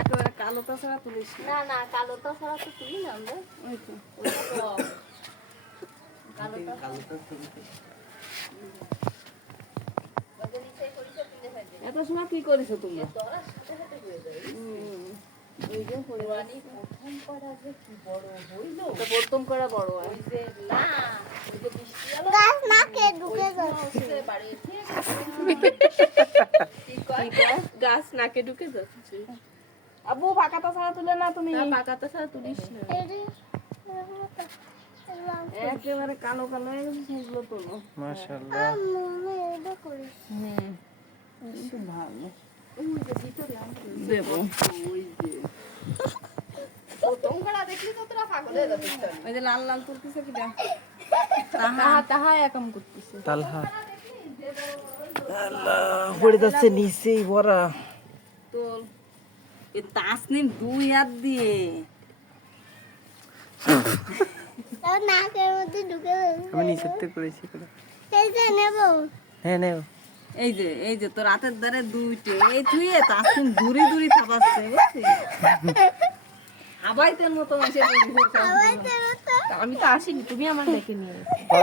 একেবারে কালোটা ছাড়া তুলিস না না কালোটা ছাড়া তো তুলি না আমরা ওই তো এত সময় কি করেছো তুমি? প্রথম করা বড় গাছ নাকে ঢুকে যাচ্ছে। আবু পাকাটা ছাড়া তুলে না তুমি? পাকাটা ছাড়া তুলিস না, একেবারে কালো কালো হয়ে গেছে সেগুলো তোলো। মাশাআল্লাহ ভালো দেবো। ওই যে লাল লাল তুলতেছে কিটা তাহা একাম করতেছে তালহা আল্লাহ পড়ে যাচ্ছে নিচেই ভরা। তোল এ তাসনিম 2 হাত দিয়ে আমি নিচের থেকে করেছি হ্যাঁ নেব। এই যে তোর রাতের ধারে দুইটে এই থুয়ে তাসনিম দূরে দূরে থাপাচ্ছে বুঝছিস? আবাইতের মতো এসে আমি তো আসিনি, তুমি আমার ডেকে নিয়ে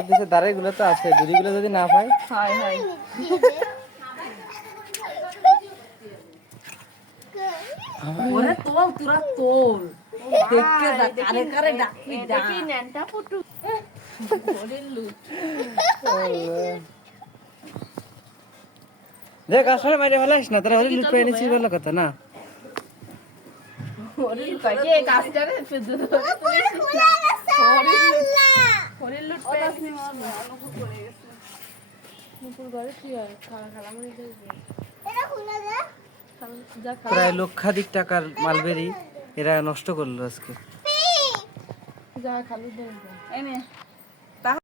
দেশের ধারে গুলো তো আছে, দুদিগুলো যদি না পাই হয় হয় ওরে তোল তোরা তোল দেখতে যা কারে কারে ডাকি দেখি নেনটা ফুটু বলিল লুট দেখ আসলে মাইরে ফেলাস না, তারা হলে লুট পেয়ে নিচ্ছি বলে কথা না। হরিল কাকে কাজটারে ফেদ হরিল লুট পেয়ে নিচ্ছি অনুভব করে গেছে নুপুর ঘরে কি আর খালা খালা মনে যাবে এটা খুলে দে প্রায় লক্ষাধিক টাকার মালবেরি এরা নষ্ট করলো আজকে। যা খালি দেন এনে